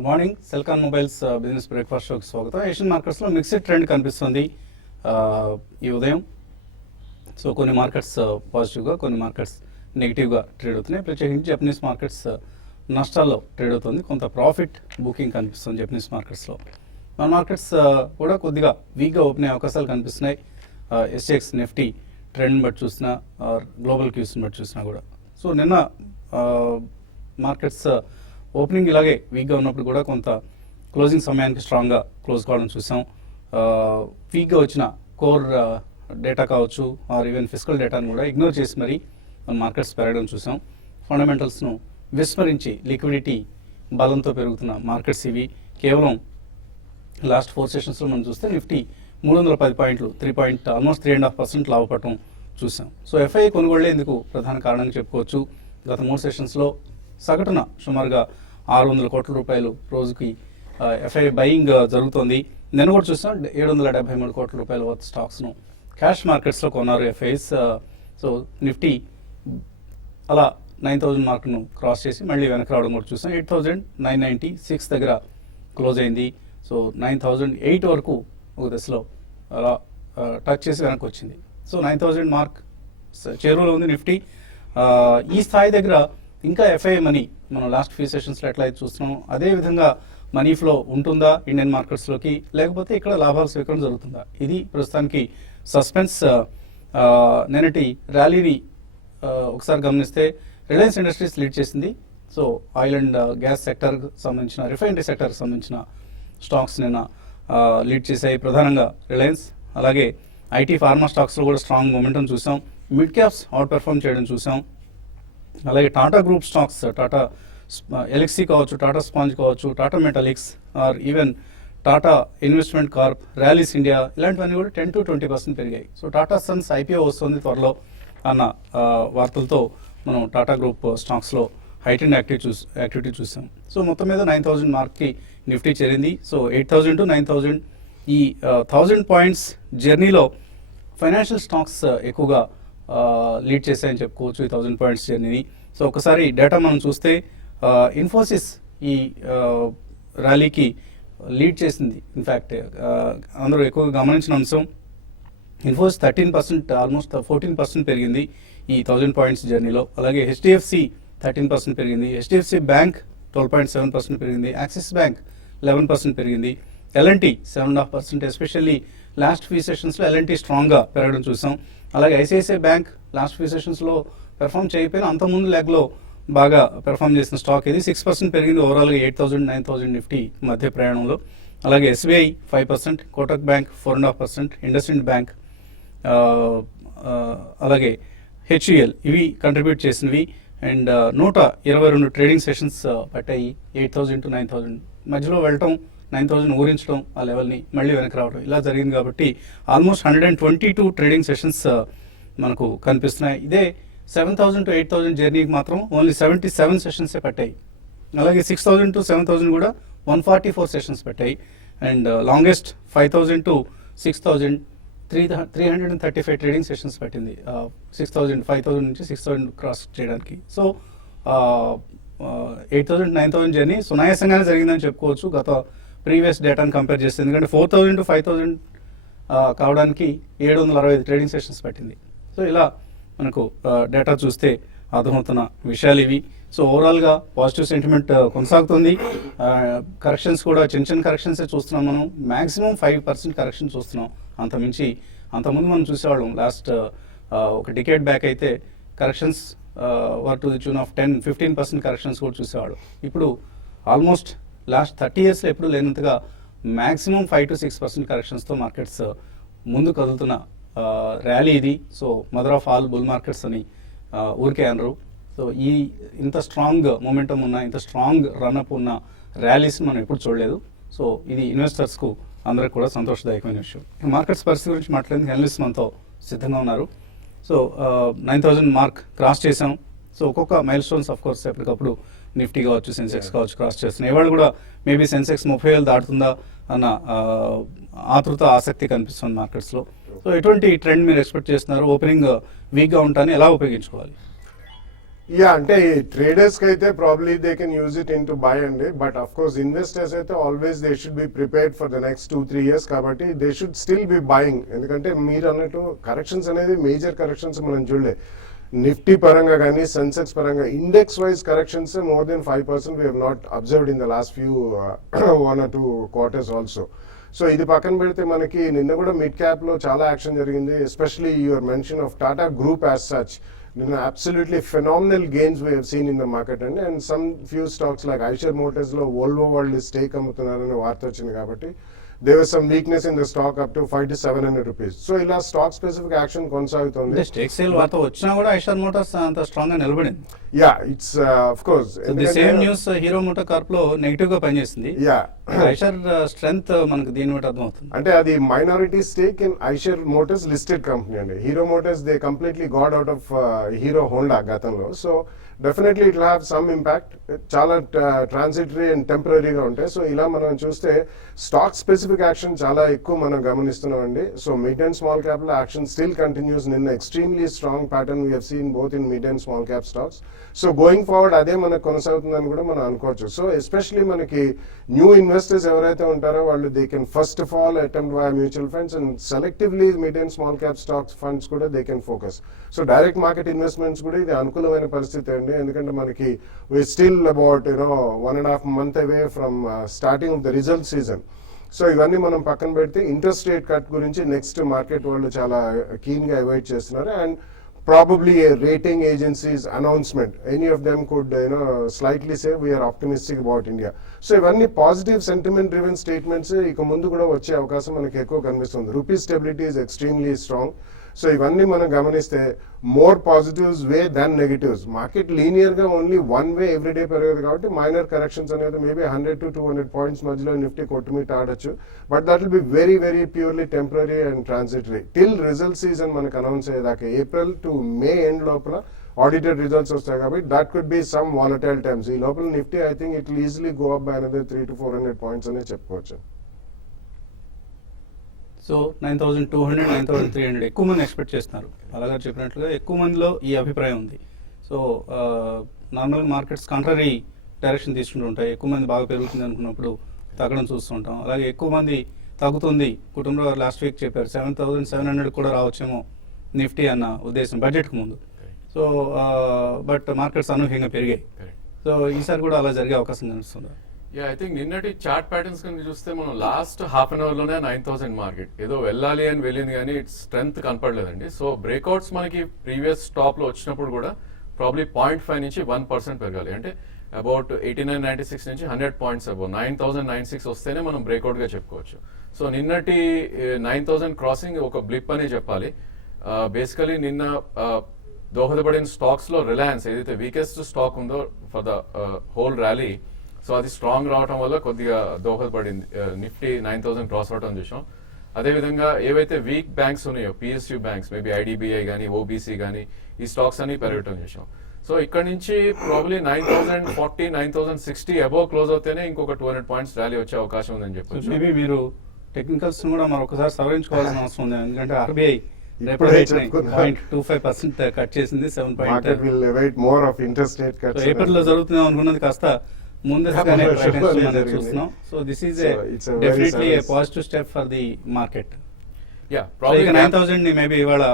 Good morning. Celkon mobiles business breakfast షోకి స్వాగతం. Asian మార్కెట్స్లో మిక్స్డ్ ట్రెండ్ కనిపిస్తుంది ఈ ఉదయం. సో కొన్ని మార్కెట్స్ పాజిటివ్గా, కొన్ని మార్కెట్స్ నెగిటివ్గా ట్రేడ్ అవుతున్నాయి. ప్రత్యేకించి జపనీస్ మార్కెట్స్ నష్టాల్లో ట్రేడ్ అవుతుంది. కొంత ప్రాఫిట్ బుకింగ్ కనిపిస్తుంది జపనీస్ మార్కెట్స్లో. మన మార్కెట్స్ కూడా కొద్దిగా వీక్గా ఓపెన్ అయ్యే అవకాశాలు కనిపిస్తున్నాయి. ఎస్ఎక్స్ నిఫ్టీ ట్రెండ్ బట్టి చూసినా, గ్లోబల్ క్యూస్ని బట్టి చూసినా కూడా. సో నిన్న మార్కెట్స్ ఓపెనింగ్ ఇలాగే వీక్గా ఉన్నప్పుడు కూడా కొంత క్లోజింగ్ సమయానికి స్ట్రాంగ్గా క్లోజ్ కావడం చూసాం. వీక్గా వచ్చిన కోర్ డేటా కావచ్చు, ఆర్ ఈవెన్ ఫిజికల్ డేటాను కూడా ఇగ్నోర్ చేసి మరీ మన మార్కెట్స్ పెరగడం చూసాం. ఫండమెంటల్స్ను విస్మరించి లిక్విడిటీ బలంతో పెరుగుతున్న మార్కెట్స్ ఇవి. కేవలం లాస్ట్ 4 సెషన్స్లో మనం చూస్తే నిఫ్టీ 310 పాయింట్లు, ఆల్మోస్ట్ 3.5% లాభపడటం చూసాం. సో ఎఫ్ఐ కొనుగోళ్లే ఇందుకు ప్రధాన కారణంగా చెప్పుకోవచ్చు. గత 3 సెషన్స్లో సగటున సుమారుగా 600 కోట్ల రూపాయలు రోజుకి ఎఫ్ఐ బయింగ్ జరుగుతోంది. నిన్న కూడా చూసాం 773 కోట్ల రూపాయల వర్త్ స్టాక్స్ను క్యాష్ మార్కెట్స్లో కొన్నారు ఎఫ్ఐస్. సో నిఫ్టీ అలా 9,000 మార్కును క్రాస్ చేసి మళ్ళీ వెనక్కి రావడం కూడా చూసాం. 8,996 దగ్గర క్లోజ్ అయింది. సో 9,008 వరకు ఒక దశలో అలా టచ్ చేసి వెనక్కి వచ్చింది. సో 9,000 మార్క్ చేరువలో ఉంది నిఫ్టీ. ఈ స్థాయి దగ్గర ఇంకా ఎఫ్ఐ మనీ మనం లాస్ట్ ఫ్యూ సెషన్స్లో ఎట్లయితే చూస్తున్నాం అదే విధంగా మనీ ఫ్లో ఉంటుందా ఇండియన్ మార్కెట్స్లోకి, లేకపోతే ఇక్కడ లాభాల స్వీకరణ జరుగుతుందా? ఇది ప్రస్తుతానికి సస్పెన్స్. నిన్నటి ర్యాలీని ఒకసారి గమనిస్తే రిలయన్స్ ఇండస్ట్రీస్ లీడ్ చేసింది. సో ఆయిల్ అండ్ గ్యాస్ సెక్టర్కి సంబంధించిన, రిఫైనరీ సెక్టర్కి సంబంధించిన స్టాక్స్ నిన్న లీడ్ చేశాయి, ప్రధానంగా రిలయన్స్. అలాగే ఐటీ ఫార్మా స్టాక్స్లో కూడా స్ట్రాంగ్ మొమెంటం చూసాం. మిడ్ క్యాప్స్ అవుట్ పెర్ఫార్మ్ చేయడం చూసాం. అలాగే టాటా గ్రూప్ స్టాక్స్, టాటా ఎలక్సీ కావచ్చు, టాటా స్పాంజ్ కావచ్చు, Tata Metaliks, or even Tata investment corp, Rallis India, ఇలాంటివన్నీ కూడా 10 to 20% పెరిగాయి. సో టాటా సన్స్ ఐపీఓ వస్తుంది త్వరలో అన్న వార్తలతో మనం టాటా గ్రూప్ స్టాక్స్లో హైటెండ్ యాక్టివిటీ చూసాం. సో మొత్తం మీద 9,000 మార్క్కి నిఫ్టీ చేరింది. సో 8,000 to 9,000 ఈ 1,000 పాయింట్స్ జర్నీలో ఫైనాన్షియల్ స్టాక్స్ ఎక్కువగా లీడ్ చేశాయని చెప్పుకోవచ్చు ఈ 1,000 పాయింట్స్ జర్నీని. సో ఒకసారి డేటా మనం చూస్తే ఇన్ఫోసిస్ ఈ ర్యాలీకి లీడ్ చేసింది. ఇన్ఫ్యాక్ట్ అందరూ ఎక్కువగా గమనించిన అంశం, ఇన్ఫోసిస్ 13%, ఆల్మోస్ట్ 14% పెరిగింది ఈ 1,000 పాయింట్స్ జర్నీలో. అలాగే హెచ్డిఎఫ్సి 13% పెరిగింది, హెచ్డిఎఫ్సి బ్యాంక్ 12.7% పెరిగింది, యాక్సిస్ బ్యాంక్ 11% పెరిగింది, ఎల్ఎన్టీ 7.5%. ఎస్పెషల్లీ లాస్ట్ ఫ్యూ సెషన్స్లో ఎల్ఎన్టీ స్ట్రాంగ్గా పెరగడం చూసాం. అలాగే ఐసిఐసిఐ బ్యాంక్ లాస్ట్ ఫ్యూ సెషన్స్లో పెర్ఫామ్ చేయకపోయినా అంతకుముందు లెగ్లో బాగా పెర్ఫామ్ చేసిన స్టాక్ ఇది. 6% పెరిగింది ఓవరాల్గా 8,000, 9,000 నిఫ్టీ మధ్య ప్రయాణంలో. అలాగే SBI 5%, Kotak bank 4.5%, IndusInd bank, అలాగే హెచ్యుఎల్ ఇవి కంట్రిబ్యూట్ చేసినవి. అండ్ 122 ట్రేడింగ్ సెషన్స్ పట్టాయి. 8,000 to 9,000 మధ్యలో వెళ్ళటం, 9,000 ఊరించడం, ఆ లెవెల్ని మళ్ళీ వెనక్కి రావడం, ఇలా జరిగింది. కాబట్టి ఆల్మోస్ట్ 122 ట్రేడింగ్ సెషన్స్ మనకు కనిపిస్తున్నాయి. ఇదే 7,000 to 8,000 జర్నీకి మాత్రం ఓన్లీ 77 సెషన్సే పట్టాయి. అలాగే 6,000 to 7,000 కూడా 144 సెషన్స్ పట్టాయి. And longest 5,000 to 6,000 335 trading sessions పట్టింది. 5,000 నుంచి 6,000 క్రాస్ చేయడానికి. సో 8,000 to 9,000 జర్నీ సునాయాసంగానే జరిగిందని చెప్పుకోవచ్చు గత ప్రీవియస్ డేటాను కంపేర్ చేస్తే. ఎందుకంటే 4,000 to 5,000 కావడానికి 765 ట్రేడింగ్ సెషన్స్ పట్టింది. సో ఇలా మనకు డేటా చూస్తే అర్థమవుతున్న విషయాలు ఇవి. సో ఓవరాల్గా పాజిటివ్ సెంటిమెంట్ కొనసాగుతుంది. కరెక్షన్స్ కూడా చిన్న కరెక్షన్సే చూస్తున్నాం మనం. మ్యాక్సిమం 5% కరెక్షన్ చూస్తున్నాం. అంతకుముందు మనం చూసేవాళ్ళం లాస్ట్ ఒక డికేడ్ బ్యాక్ అయితే corrections were to the tune of 10-15% corrections కూడా చూసేవాడు. ఇప్పుడు ఆల్మోస్ట్ లాస్ట్ 30 yearsలో ఎప్పుడు లేనంతగా మ్యాక్సిమం 5 to 6% కరెక్షన్స్తో మార్కెట్స్ ముందు కదులుతున్న ర్యాలీ ఇది. So mother of all bull markets అని ఊరికే అనరు. సో ఇంత స్ట్రాంగ్ మొమెంటం ఉన్న, ఇంత స్ట్రాంగ్ రన్అప్ ఉన్న ర్యాలీస్ని మనం ఎప్పుడు చూడలేదు. సో ఇది ఇన్వెస్టర్స్కు అందరికి కూడా సంతోషదాయకమైన విషయం. మార్కెట్స్ పరిస్థితి గురించి మాట్లాడేందుకు అనలిస్ట్ మనతో సిద్ధంగా ఉన్నారు. సో 9,000 మార్క్ క్రాస్ చేసాం. సో ఒక్కొక్క మైల్ స్టోన్స్ ఆఫ్ కోర్స్ ఎప్పటికప్పుడు నిఫ్టీ కావచ్చు, సెన్సెక్స్ కావచ్చు క్రాస్ చేస్తున్నాయి. ఇవాళ కూడా మేబీ సెన్సెక్స్ 30,000 దాటుతుందా అన్న ఆతృత, ఆసక్తి కనిపిస్తుంది మార్కెట్స్లో. సో ఎటువంటి ట్రెండ్ మీరు ఎక్స్పెక్ట్ చేస్తున్నారు? ఓపెనింగ్ వీక్గా ఉంటాను ఎలా ఉపయోగించుకోవాలి? యా అంటే ట్రేడర్స్ కి అయితే probably they can use it in to buy అండి, బట్ అఫ్ కోర్స్ ఇన్వెస్టర్స్ అయితే always they should be prepared for the next 2-3 years కాబట్టి they should still be buying. ఎందుకంటే మీరు అన్నట్టు కరెక్షన్స్ అనేది మేజర్ కరెక్షన్స్ మనం చూడలే. నిఫ్టీ పరంగా కానీ సెన్సెక్స్ పరంగా index wise corrections more than 5% we have not observed in the last few 1 or 2 quarters also. So ఇది పక్కన పెడితే మనకి నిన్న కూడా మిడ్ క్యాప్ లో చాలా యాక్షన్ జరిగింది, especially your mention of Tata group as such. నిన్న absolutely phenomenal gains we have seen in the market అండి. And some few stocks like Eicher Motors లో వోల్వో వాళ్ళు స్టేక్ అమ్ముతున్నారనే వార్త వచ్చింది కాబట్టి there was some weakness in the stock up to 500 to 700 rupees. So ఇలా stock specific action కొనసాగుతుంది. Stake sale వార్త వచ్చినా కూడా ఐషర్ మోటార్స్ అంత స్ట్రాంగ్ గా నిలబడింది. Yeah it's of course the same news hero motor Corp లో నెగిటివ్ గా పనిచేసింది. యా ఐషర్ స్ట్రెంగ్త్ మనకు దీని బట్టి అర్థమవుతుంది. అంటే అది minority stake in Eicher Motors listed company అండి. Hero Motors they completely got out of Hero Honda గతంలో. So definitely it have some impact. చాలా ట్రాన్సిటరీ అండ్ టెంపరీగా ఉంటాయి. సో ఇలా మనం చూస్తే స్టాక్ స్పెసిఫిక్ యాక్షన్ చాలా ఎక్కువ మనం గమనిస్తున్నాం అండి. So mid and small cap లో యాక్షన్ స్టిల్ కంటిన్యూస్. నిన్న extremely strong pattern we have seen both in mid and small cap stocks. So going forward అదే మనకు కొనసాగుతుందని కూడా మనం అనుకోవచ్చు. సో ఎస్పెషలీ మనకి న్యూ ఇన్వెస్టర్స్ ఎవరైతే ఉంటారో వాళ్ళు they can first of all attempt by mutual funds and selectively mid and small cap stocks funds కూడా they can focus. So direct market investments కూడా ఇది అనుకూలమైన పరిస్థితి అండి. ఎందుకంటే మనకి we still about 1.5 month away from starting of the result season. So ఇవన్నీ మనం పక్కన పెడితే ఇంట్రెస్ట్ రేట్ కట్ గురించి నెక్స్ట్ మార్కెట్ వాళ్ళు చాలా కీన్ గా అవాయిడ్ చేస్తున్నారు. And probably a rating agency's announcement, any of them could slightly say we are optimistic about India. So ఇవన్నీ పాజిటివ్ సెంటిమెంట్ డ్రివెన్ స్టేట్మెంట్స్ ఇక ముందు కూడా వచ్చే అవకాశం మనకి ఎక్కువ కనిపిస్తుంది. Rupee stability is extremely strong. So ఇవన్నీ మనం గమనిస్తే మోర్ పాజిటివ్స్ వే దాన్ నెగిటివ్స్. మార్కెట్ లీనియర్ గా ఓన్లీ వన్ వే ఎవ్రీడే పెరగదు కాబట్టి మైనర్ కరెక్షన్స్ అనేది మేబీ 100 to 200 points మధ్యలో నిఫ్టీ కొట్టుమిట్ ఆడొచ్చు. But that will be very very purely temporary and transitory till result season మనకు అనౌన్స్ అయ్యేదాకా ఏప్రిల్ టు మే ఎండ్ లోపల audited results వస్తాయి కాబట్టి that could be some volatile times. ఈ లోపల Nifty I think it easily go up by another 300 to 400 points అనే చెప్పుకోవచ్చు. So 9,200 9,300 ఎక్కువ మంది ఎక్స్పెక్ట్ చేస్తున్నారు. అలాగా చెప్పినట్లుగా ఎక్కువ మందిలో ఈ అభిప్రాయం ఉంది. So normal markets contrary direction తీసుకుంటూ ఉంటాయి. ఎక్కువ మంది బాగా పెరుగుతుంది అనుకున్నప్పుడు తగ్గడం చూస్తుంటాం. అలాగే ఎక్కువ మంది తగ్గుతుంది. కుటుంబం వారు లాస్ట్ వీక్ చెప్పారు 7,700 కూడా రావచ్చేమో నిఫ్టీ అన్న ఉద్దేశం బడ్జెట్కి ముందు. సో బట్ మార్కెట్స్ అనూహ్యంగా పెరిగాయి. సో ఈసారి కూడా అలా జరిగే అవకాశం కనిపిస్తుంది. యా ఐ థింక్ నిన్నటి చార్ట్ ప్యాటర్న్స్ కనుక చూస్తే మనం లాస్ట్ హాఫ్ అన్ అవర్ లోనే 9,000 మార్కెట్ ఏదో వెళ్ళాలి అని వెళ్ళింది కానీ ఇట్స్ స్ట్రెంత్ కనపడలేదండి. సో బ్రేక్అవుట్స్ మనకి ప్రీవియస్ టాప్ లో వచ్చినప్పుడు కూడా ప్రాబ్లీ 0.5 నుంచి 1% పెరగాలి. అంటే అబౌట్ 8996 నుంచి 100 points అబౌట్ 9,096 వస్తేనే మనం బ్రేక్అవుట్ గా చెప్పుకోవచ్చు. సో నిన్నటి 9,000 క్రాసింగ్ ఒక బ్లిప్ అనే చెప్పాలి. బేసికలీ నిన్న దోహదపడిన స్టాక్స్ లో రిలయన్స్ ఏదైతే వీకెస్ట్ స్టాక్ ఉందో for the whole rally, so అది స్ట్రాంగ్ రావడం వల్ల కొద్దిగా దోహదపడింది. నిఫ్టీ 9,000 క్రాస్ అవటం చూసాం. అదేవిధంగా ఏవైతే వీక్ బ్యాంక్స్ ఉన్నాయో పిఎస్యూ బ్యాంక్స్ మేబీ ఐడిబిఐ కానీ ఓబీసీ కానీ ఈ స్టాక్స్ అన్ని పెరగటం చూసాం. సో ఇక్కడ నుంచి ప్రాబ్లీ 9,040 9,060 అబోవ్ క్లోజ్ అవుతేనే ఇంకొక 200 points ర్యాలీ వచ్చే అవకాశం ఉందని చెప్పొచ్చు. మేబీ మీరు టెక్నికల్స్ కూడా మరొకసారి సవరించుకోవాల్సిన అవసరం ఉంది. ఎందుకంటే ఆర్బీఐ 0.25% కట్ చేసింది. 7. ఏప్రిల్ లో జరుగుతుంది అనుకున్నది కాస్త ముందస్తుగానే చూస్తున్నాం. So this is definitely A positive step for the market. Probably 9,000 ని మేబీ ఇవాళ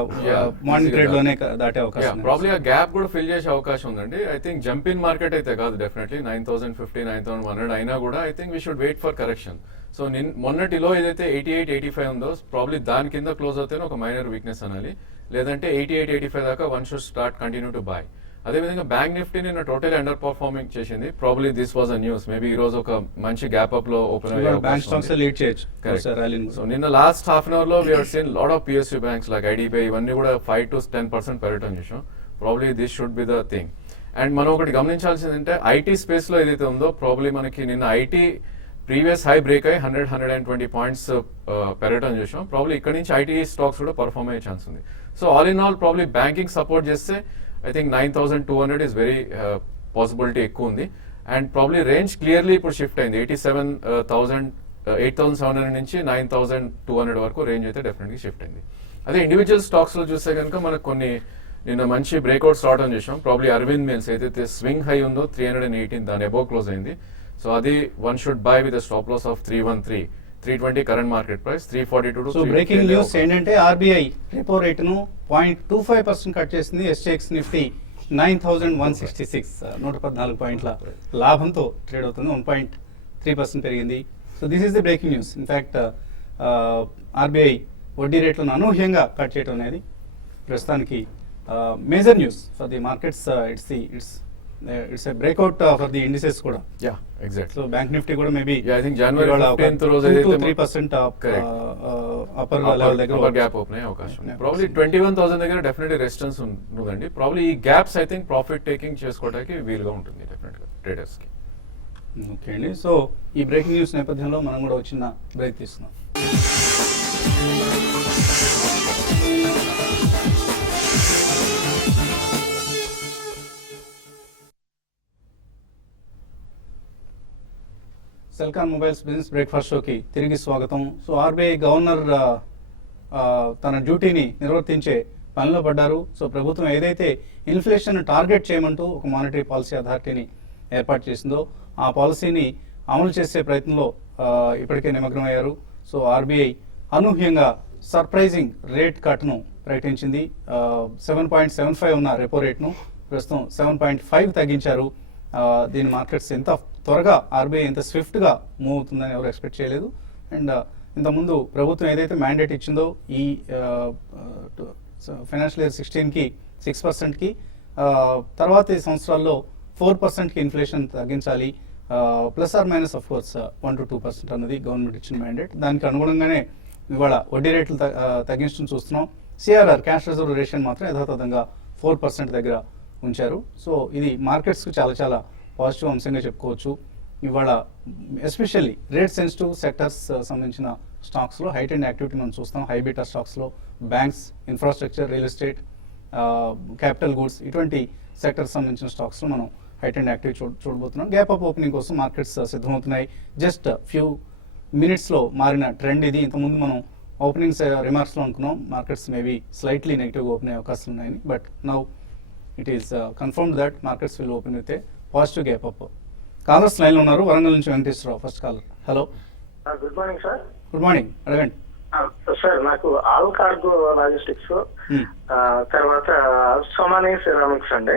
మార్నింగ్ ట్రేడ్ లోనే దాటే అవకాశం. ప్రాబ్లీ ఆ గ్యాప్ కూడా ఫిల్ చేసే అవకాశం ఉందండి. I think jump in market అయితే కాదు, డెఫినెట్లీ 9,050 9,100 అయినా కూడా I think we should wait for correction. So మొన్నటిలో ఏదైతే 88 85 ఉందో ప్రాబ్లీ దాని కింద క్లోజ్ అవుతేనే ఒక మైనర్ వీక్నెస్ అనాలి. లేదంటే 88 85 దాకా one should start continue to buy. అదేవిధంగా బ్యాంక్ నిఫ్టీ నిన్న టోటల్ అండర్ పర్ఫార్మింగ్ చేసింది. Probably this was a news. Maybe ఈ రోజు ఒక మంచి గ్యాప్ అప్ లో ఓపెన్ అయ్యే. సో నిన్న లాస్ట్ హాఫ్ అన్ అవర్ లో we are seen lot of PSU banks like IDBI ఇవన్నీ కూడా 5 to 10% పెరగటం చూసాం. Probably this should be the thing. And మనం ఒకటి గమనించాల్సింది అంటే ఐటీ స్పేస్ లో ఏదైతే ఉందో ప్రాబ్లీ మనకి నిన్న ఐటీ ప్రీవియస్ హై బ్రేక్ అయ్యి 100-120 points పెరగటం చూసాం. ప్రాబ్లీ ఇక్కడ నుంచి ఐటీ స్టాక్స్ కూడా పర్ఫార్మ్ అయ్యే ఛాన్స్ ఉంది. So all in all probably banking support చేస్తే I think 9,200 is very possibility ఎక్కువ ఉంది. అండ్ ప్రాబ్లీ రేంజ్ క్లియర్లీ ఇప్పుడు షిఫ్ట్ అయింది. 8,700 నుంచి 9,200 వరకు రేంజ్ అయితే డెఫినెట్లీ షిఫ్ట్ అయింది. అదే ఇండివిజువల్ స్టాక్స్ లో చూస్తే కనుక మనకు కొన్ని నిన్న మంచి బ్రేక్అవుట్ స్టార్ట్ అని చూసాం. ప్రాబ్లీ అరవింద్ మిల్స్ ఏదైతే స్వింగ్ హై ఉందో 318 దాని అబౌవ్ క్లోజ్ అయింది. సో అది one should buy with stop loss of 313, 320 current market price, 342 so breaking news ఏంటంటే ఆర్బీఐ రెపో రేటును 0.25% కట్ చేసింది. ఎస్జీఎక్స్ నిఫ్టీ 9,166 114 పాయింట్ల లాభంతో ట్రేడ్ అవుతుంది. 1.3% పెరిగింది. So this is the breaking news. In fact RBI వడ్డీ రేట్లను అనూహ్యంగా కట్ చేయడం అనేది ప్రస్తుతానికి major news for the markets. It's a breakout for the indices కూడా. Yeah exact. So bank Nifty కూడా మేబీ ఐ థింక్ జనవరి 15th రోజు అయితే 3% అప్పర్ లెవెల్ దగ్గర గ్యాప్ ఓపెన్ అయ్యే అవకాశం ఉంది. ప్రాబ్లీ 21,000 దగ్గర డెఫినెట్లీ రెసిస్టెన్స్ ఉంటుందండి. ప్రాబ్లీ ఈ gaps I think profit taking చేసుకోవడానికి వీలుగా ఉంటుంది డెఫినెట్గా ట్రేడర్స్ కి. ఓకే అండి. సో ఈ బ్రేకింగ్ న్యూస్ నేపథ్యంలో మనం కూడా వచ్చిన బ్రేక్ తీస్తున్నాం. సెల్కాన్ మొబైల్స్ బిజినెస్ బ్రేక్ఫాస్ట్ షోకి తిరిగి స్వాగతం. సో ఆర్బీఐ గవర్నర్ తన డ్యూటీని నిర్వర్తించే పనిలో పడ్డారు. సో ప్రభుత్వం ఏదైతే ఇన్ఫ్లేషన్ టార్గెట్ చేయమంటూ ఒక మానిటరీ పాలసీ అథారిటీని ఏర్పాటు చేసిందో ఆ పాలసీని అమలు చేసే ప్రయత్నంలో ఇప్పటికే నిమగ్నమయ్యారు. సో ఆర్బీఐ అనూహ్యంగా సర్ప్రైజింగ్ రేట్ కట్ను ప్రకటించింది. 7.75 ఉన్న రెపో రేట్ను ప్రస్తుతం 7.5 తగ్గించారు. దీని మార్కెట్స్ ఎంత త్వరగా ఆర్బీఐ ఎంత స్విఫ్ట్గా మూవ్ అవుతుందని ఎవరు ఎక్స్పెక్ట్ చేయలేదు. అండ్ ఇంతకుముందు ప్రభుత్వం ఏదైతే మ్యాండేట్ ఇచ్చిందో ఈ ఫైనాన్షియల్ ఇయర్ 16కి 6%కి తర్వాత ఈ సంవత్సరాల్లో 4%కి ఇన్ఫ్లేషన్ తగ్గించాలి, plus or minus of course 1 to 2% అన్నది గవర్నమెంట్ ఇచ్చిన మ్యాండేట్. దానికి అనుగుణంగానే ఇవాళ వడ్డీ రేట్లు తగ్గించడం చూస్తున్నాం. సిఆర్ఆర్ క్యాష్ రిజర్వ్ రేషన్ మాత్రం యథాతథంగా 4% దగ్గర ఉంచారు. సో ఇది మార్కెట్స్కి చాలా చాలా పాజిటివ్ అంశంగా చెప్పుకోవచ్చు. ఇవాళ ఎస్పెషల్లీ రేట్ సెన్సిటివ్ సెక్టర్స్ సంబంధించిన స్టాక్స్లో హైట్ అండ్ యాక్టివిటీ మనం చూస్తాం. హై బీటా స్టాక్స్లో banks, infrastructure, real estate, capital goods ఇటువంటి సెక్టర్స్ సంబంధించిన స్టాక్స్లో మనం హైట్ అండ్ యాక్టివిటీ చూడబోతున్నాం. గ్యాప్ అప్ ఓపెనింగ్ కోసం మార్కెట్స్ సిద్ధమవుతున్నాయి. జస్ట్ ఫ్యూ మినిట్స్లో మారిన ట్రెండ్ ఇది. ఇంతకుముందు మనం ఓపెనింగ్స్ రిమార్క్స్లో అనుకున్నాం మార్కెట్స్ మేబీ స్లైట్లీ నెగిటివ్గా ఓపెన్ అయ్యే అవకాశాలు ఉన్నాయని. But now it is confirmed that markets will open with a positive gap up. Callers లైన్లో ఉన్నారు. వరంగల్ నుంచి Venkateswara Rao first caller. Hello, good morning sir. Good morning, అడగండి. సార్ నాకు ఆల్ కార్గో లాజిస్టిక్స్ తర్వాత సోమాని సెరామిక్స్ అండి.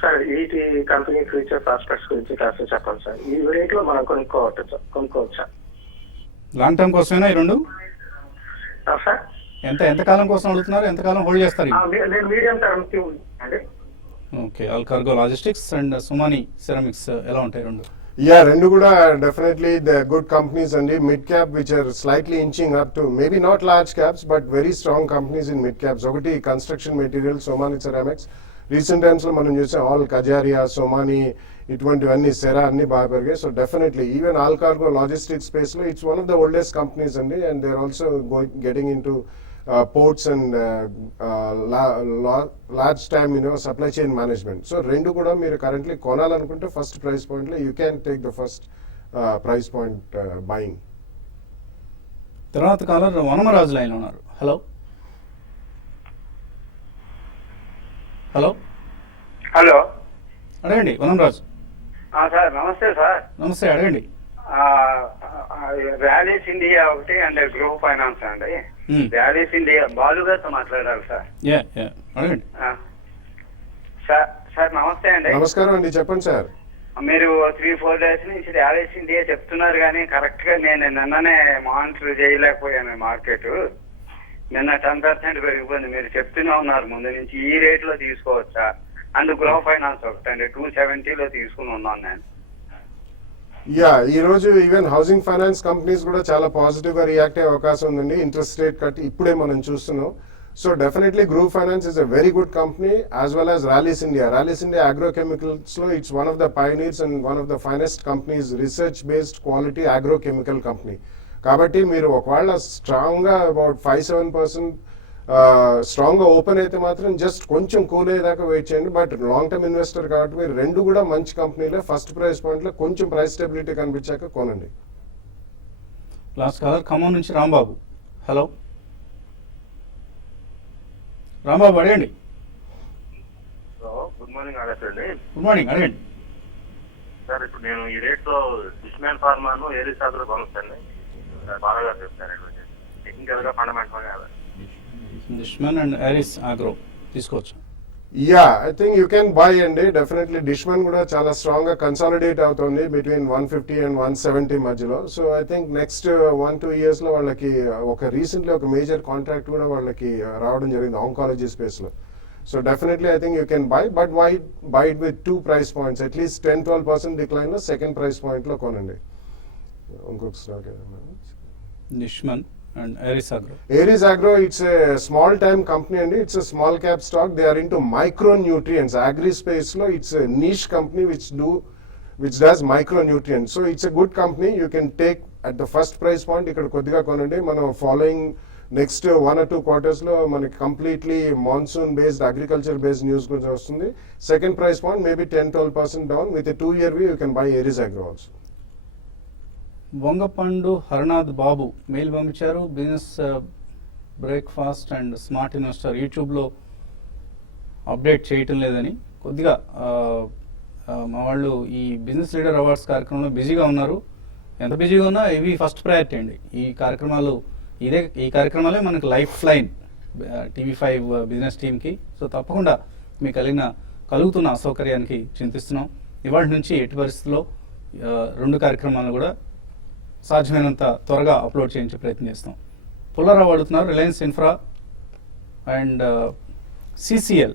సార్ వీటి కంపెనీ ఫ్యూచర్ ప్రాస్పెక్ట్స్ గురించి కాస్త చెప్పండి సార్. ఈ రేట్ లో మనం కొనుక్కోవచ్చా? లాంగ్ టర్మ్ కోసమేనా ఈ రెండు? సార్ ఎంత కాలం కోసం అడుగుతున్నారు? ఎంతకాలం హోల్డ్ చేస్తారు? నేను మీడియం టర్మ్ కి అండి. Okay, all cargo logistics and సుమాని ceramics ఎలా ఉంటాయి రెండు? Yeah, rendu kuda definitely the good companies and mid cap which are slightly inching up to maybe not large caps but very strong companies in mid caps. Okati construction materials, Somani Ceramics. Recent times lo manam chuse all Kajaria, Somani itvantivanni Sera anni baga perige. So definitely even all cargo logistics space lo it's one of the oldest companies and they are also getting into ports and large time supply chain management. So rendu kuda meer currently konalanunte first price point lo you can take the first price point buying. తర్వాత caller Vanamaraju లైన్లో ఉన్నారు. Hello hello hello, అడగండి Vanamaraju. Sir నమస్తే sir. నమస్తే, అడగండి. Rallies India ఒకటి and grow finance అండి. Rallies India Balu గారితో మాట్లాడాలి సార్. అడగండి. సార్ నమస్తే అండి. నమస్కారం అండి, చెప్పండి సార్. మీరు 3-4 days నుంచి ర్యాలీస్ ఇండియా చెప్తున్నారు కానీ కరెక్ట్ గా నేను నిన్ననే మానిటర్ చేయలేకపోయాను. మార్కెట్ నిన్న 10% పెరిగిపోయింది. మీరు చెప్తూనే ఉన్నారు ముందు నుంచి ఈ రేట్ లో తీసుకోవచ్చా? అండ్ గ్రో ఫైనాన్స్ ఒకటండి 270లో తీసుకుని ఉన్నాను నేను. ఈ రోజు ఈవెన్ హౌసింగ్ ఫైనాన్స్ కంపెనీస్ కూడా చాలా పాజిటివ్ గా రియాక్ట్ అయ్యే అవకాశం ఉందండి. ఇంట్రెస్ట్ రేట్ కట్ ఇప్పుడే మనం చూస్తున్నాం. So definitely group finance is a very good company as well as Rallis India. Rallis India agrochemicals లో it's one of the pioneers and one of the finest companies, research based quality agrochemical company. కాబట్టి మీరు ఒకవేళ strong గా about 5-7% strong గా open అయితే మాత్రం just కొంచెం cool అయ్యేదాకా వెయిట్ చేయండి. బట్ లాంగ్ టర్మ్ ఇన్వెస్టర్ కాబట్టి మీరు రెండు కూడా మంచి కంపెనీలే. ఫస్ట్ ప్రైస్ పాయింట్ లో కొంచెం ప్రైస్ స్టెబిలిటీ కనిపించాక కొనండి. లాస్ట్ కాలర్ ఖమ్మం నుంచి రాంబాబు. హలో రాంబాబు, అడగండి. గుడ్ మార్నింగ్ ఆర్ఎస్ అండి. గుడ్ మార్నింగ్, అడగండి. సార్ ఇప్పుడు నేను ఈ రేట్లో డిస్మాన్ ఫార్మాను ఏరీ సాగులో కొనుస్తాను. బాగా చెప్తాను టెక్నికల్ గా ఫండమెంటల్ గా. దుష్మన్ అండ్ ఐరిస్ ఆగ్రో తీసుకోవచ్చు. Yeah, I think you can buy అండి. డెఫినెట్లీ డిష్మన్ కూడా చాలా స్ట్రాంగ్ గా కన్సాలిడేట్ అవుతుంది బిట్వీన్ 150 అండ్ 170 మధ్యలో. So I think next 1-2 years లో వాళ్ళకి రీసెంట్లీ ఒక మేజర్ కాంట్రాక్ట్ కూడా వాళ్ళకి రావడం జరిగింది ఆంకాలజీ స్పేస్ లో. So definitely I think you can buy, but by it with 2 price points. At least 10-12% decline లో సెకండ్ ప్రైస్ పాయింట్ లో కొనండి. ఇంకొక stock Dushman and Aries Agro. Aries Agro, it's a small time company and it's a small cap stock. They are into micronutrients. Agri space lo, it's a niche company which does micronutrients. So it's a good company. You can take at the first price point. Ikkada koddiga konandi. Mana following next 1 or 2 quarters lo manaki completely monsoon based agriculture based news guరించి వస్తుంది. Second price point maybe 10-12% down. With a 2-year view you can buy Aries Agro also. Vangapandu Haranath Babu mail పంపించారు. Business breakfast and smart investor యూట్యూబ్లో update చేయటం లేదని కొద్దిగా మా వాళ్ళు ఈ business leader awards కార్యక్రమంలో బిజీగా ఉన్నారు. ఎంత బిజీగా ఉన్నా ఇవి ఫస్ట్ ప్రయారిటీ అండి. ఈ కార్యక్రమాలే మనకు లైఫ్ లైన్ TV5 బిజినెస్ టీమ్కి. సో తప్పకుండా మీకు కలుగుతున్న అసౌకర్యానికి చింతిస్తున్నాం. ఇవాళ నుంచి ఎట్టి పరిస్థితుల్లో 2 కార్యక్రమాలను కూడా సాధ్యమైనంత త్వరగా అప్లోడ్ చేయించే ప్రయత్నం చేస్తాం. పుల్లారావు అడుగుతున్నారు రిలయన్స్ ఇన్ఫ్రా అండ్ CCL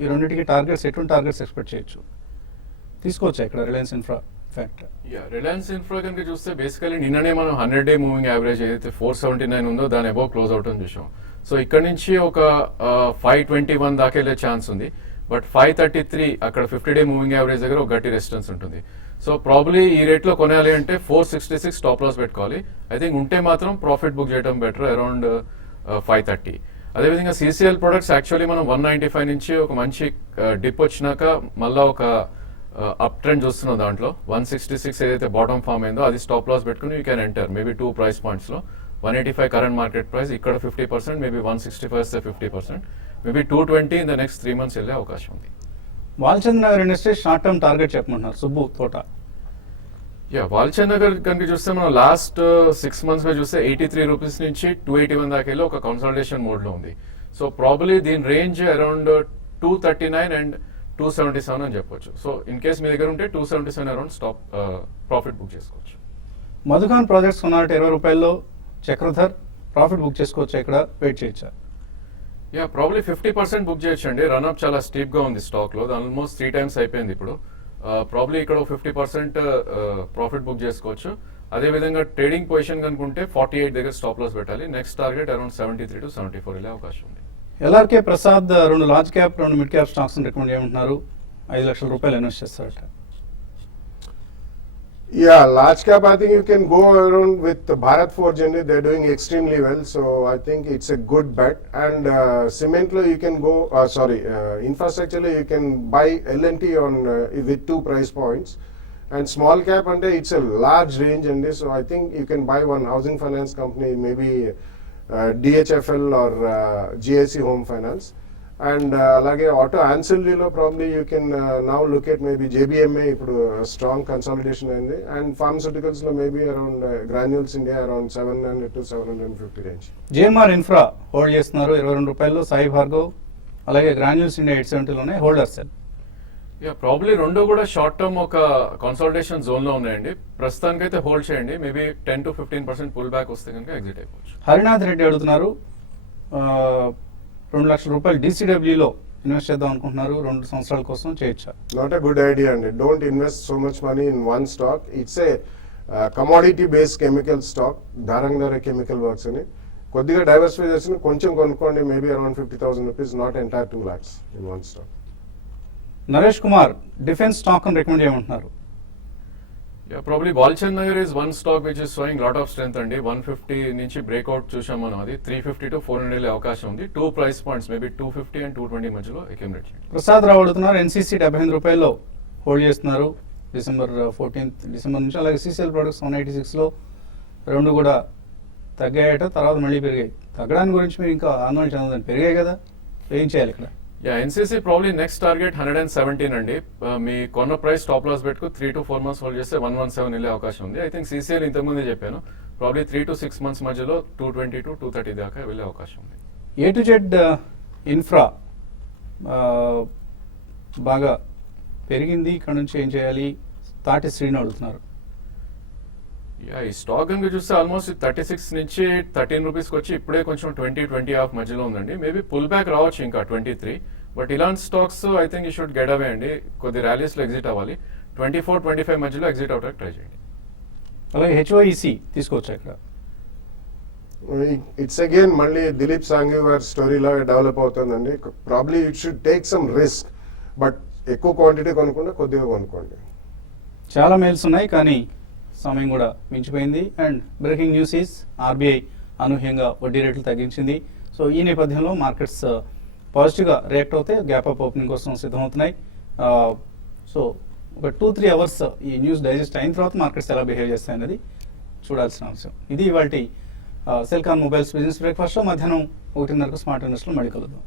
ఈ రెండింటికి ఎటువంటి టార్గెట్స్ ఎక్స్పెక్ట్ చేయొచ్చు? తీసుకోవచ్చా ఇక్కడ Reliance infra factor? Reliance infra కనుక చూస్తే బేసికలీ నిన్ననే మనం 100-day మూవింగ్ యావరేజ్ ఏదైతే 479 ఉందో దాని అబౌవ్ క్లోజ్ అవుట్ అని చూసాం. సో ఇక్కడ నుంచి ఒక 521 దాకా వెళ్ళే ఛాన్స్ ఉంది. బట్ 533 అక్కడ 50-day మూవింగ్ యావరేజ్ దగ్గర ఒక గట్టి రెసిస్టెన్స్ ఉంటుంది. సో ప్రాబ్లీ ఈ రేట్లో కొనాలి అంటే 466 స్టాప్ లాస్ పెట్టుకోవాలి. ఐ థింక్ ఉంటే మాత్రం ప్రాఫిట్ బుక్ చేయడం బెటర్ అరౌండ్ 530. అదేవిధంగా CCL ప్రొడక్ట్స్ యాక్చువల్లీ మనం 195 నుంచి ఒక మంచి డిప్ వచ్చినాక మళ్ళీ ఒక అప్ ట్రెండ్ చూస్తున్నాం. దాంట్లో 166 ఏదైతే బాటమ్ ఫామ్ అయిందో అది స్టాప్ లాస్ పెట్టుకుని you can enter maybe 2 price points లో. 185 కరెంట్ మార్కెట్ ప్రైస్, ఇక్కడ 50%, maybe 165 50%, maybe 220 in the next 3 months వెళ్ళే అవకాశం ఉంది. Walchandnagar industries short term target చెప్పమంటున్నారు సుబ్బు తోట. వాల్చంద్ నగర్ కనుక చూస్తే మనం లాస్ట్ 6 months గా చూస్తే 83 రూపీస్ నుంచి 281 దాకా వెళ్ళి ఒక కన్సల్టేషన్ మోడ్ లో ఉంది. సో ప్రాబబ్లీ దీని రేంజ్ అరౌండ్ 239 అండ్ 277 అని చెప్పొచ్చు. సో ఇన్ కేస్ మీ దగ్గర ఉంటే 277 అరౌండ్ స్టాప్ ప్రాఫిట్ బుక్ చేసుకోవచ్చు. మధుకాన్ ప్రాజెక్ట్స్ కొన్నారంటే 20 రూపాయల్లో చక్రధర్ ప్రాఫిట్ బుక్ చేసుకోవచ్చు. ఇక్కడ వెయిట్ చేయొచ్చా? ప్రాబ్లీ 50% బుక్ చేయొచ్చు అండి. రన్అప్ చాలా స్టీప్ గా ఉంది స్టాక్ లో, ఆల్మోస్ట్ 3 times అయిపోయింది ఇప్పుడు. ప్రాబ్లీ ఇక్కడ 50% ప్రాఫిట్ బుక్ చేసుకోవచ్చు. అదేవిధంగా ట్రేడింగ్ పొజిషన్ కనుకుంటే 48 దగ్గర స్టాప్ లాస్ పెట్టాలి. నెక్స్ట్ టార్గెట్ అరౌండ్ 73 to 74 వెళ్ళే అవకాశం ఉంది. LRK Prasad 2 large cap 2 mid cap stocks recommend చేయమంటున్నారు. 5 లక్షల రూపాయలు ఇన్వెస్ట్ చేస్తారట. Yeah, large cap, I think you can go around with Bharat Forge and they're doing extremely well. So I think it's a good bet. And cement lo you can go, infrastructure lo you can buy L&T on with 2 price points. And small cap and it's a large range and so I think you can buy one housing finance company, maybe DHFL or GIC Home Finance. And alage auto ancillary lo probably you can now look at maybe JBMA ఇప్పుడు strong consolidation అయింది. And pharmaceuticals లో maybe around Granules India around 700 to 750 range. JMR infra hold చేస్తున్నారు 22 రూపాయల్లో. సాయి భార్గవ్ అలాగే Granules India 870లోనే holder sell. Probably రెండు కూడా short term ఒక కన్సల్టేషన్ జోన్ లో ఉన్నాయండి. ప్రస్తుతానికి అయితే హోల్డ్ చేయండి. మేబీ 10 to 15% పుల్ బ్యాక్ వస్తే కనుక ఎగ్జిట్ అయిపోవచ్చు. హరినాథ్ రెడ్డి అడుగుతున్నారు 2 లక్షల రూపాయలు DCWలో ఇన్వెస్ట్ చేద్దాం అనుకుంటున్నారు 2 సంవత్సరాల కోసం, చేయొచ్చా? Not a good idea అండి. Don't invest so much money in one stock. It's a commodity based chemical stock. Dharangadhara chemical works అని కొద్దిగా డైవర్సిఫై చేసి కొంచెం కొనుక్కోండి. Maybe around 50,000 rupees, not entire 2 lakhs in one stock. Naresh Kumar defence stock అని recommend చేయమంటున్నారు. Probably Walchandnagar is one stock which is showing lot of strength అండి. 150 నుంచి breakout చూసాం మనం. అది 350 to 400 వెళ్ళే అవకాశం ఉంది. 2 price points మేబీ 250 and 220 మధ్యలో అక్యుములేట్ చేయండి. ప్రసాద్ రావు అడుగుతున్నారు NCC 78 రూపాయల్లో హోల్డ్ చేస్తున్నారు December 14th నుంచి. అలాగే CCL ప్రొడక్ట్స్ 186లో 2 కూడా తగ్గాయట, తర్వాత మళ్ళీ పెరిగాయి. తగ్గడానికి గురించి మీరు ఇంకా ఆందోళన చెందదండి, పెరిగాయి కదా, ఏం చేయాలి ఇక్కడ? ఎన్సీసీ ప్రాబ్లీ నెక్స్ట్ టార్గెట్ 117 అండి. మీ కొన్న ప్రైస్ స్టాప్ లాస్ పెట్టుకు 3 to 4 months హోల్డ్ చేస్తే 117 వెళ్ళే అవకాశం ఉంది. ఐ థింక్ CCL ఇంతకుముందే చెప్పాను, ప్రాబ్లీ 3 to 6 months మధ్యలో 220 to 230 దాకా వెళ్ళే అవకాశం ఉంది. A to Z ఇన్ఫ్రా బాగా పెరిగింది, ఇక్కడ నుంచి ఏం చేయాలి? తాటి శ్రీని అడుగుతున్నారు. ఈ స్టాక్ కనుక చూస్తే ఆల్మోస్ట్ 36 నుంచి 13 రూపీస్కి వచ్చి ఇప్పుడే కొంచెం 20-20 మధ్యలో ఉందండి. మేబీ పుల్ బ్యాక్ రావచ్చు ఇంకా 23, బట్ ఇలాంటి stocks I think you should get away అండి. కొద్ది ర్యాలీస్లో ఎగ్జిట్ అవ్వాలి. 24-25 మధ్యలో ఎగ్జిట్ అవడానికి ట్రై చేయండి. అలాగే HOEC తీసుకోవచ్చు ఇక్కడ. ఇట్స్ అగైన్ మళ్ళీ దిలీప్ సాంఘవి గారి స్టోరీలో డెవలప్ అవుతుందండి. Probably it should take some risk, but ఎక్కువ క్వాంటిటీ కొనుక్కుంటే కొద్దిగా కొనుక్కోండి. చాలా మెయిల్స్ ఉన్నాయి కానీ సమయం కూడా మించిపోయింది. And breaking news is RBI అనూహ్యంగా వడ్డీ రేట్లు తగ్గించింది. సో ఈ నేపథ్యంలో మార్కెట్స్ పాజిటివ్గా రియాక్ట్ అవుతే గ్యాప్ అప్ ఓపెనింగ్ కోసం సిద్ధమవుతున్నాయి. సో ఒక 2-3 అవర్స్ ఈ న్యూస్ డైజెస్ట్ అయిన తర్వాత మార్కెట్స్ ఎలా బిహేవ్ చేస్తాయి అనేది చూడాల్సిన అంశం. ఇది ఇవాళ సెల్కాన్ మొబైల్స్ బిజినెస్ బ్రేక్ఫాస్ట్లో మధ్యాహ్నం 1:30 స్మార్ట్ ఇన్వెస్ట్లో మళ్ళీ కలుద్దాం.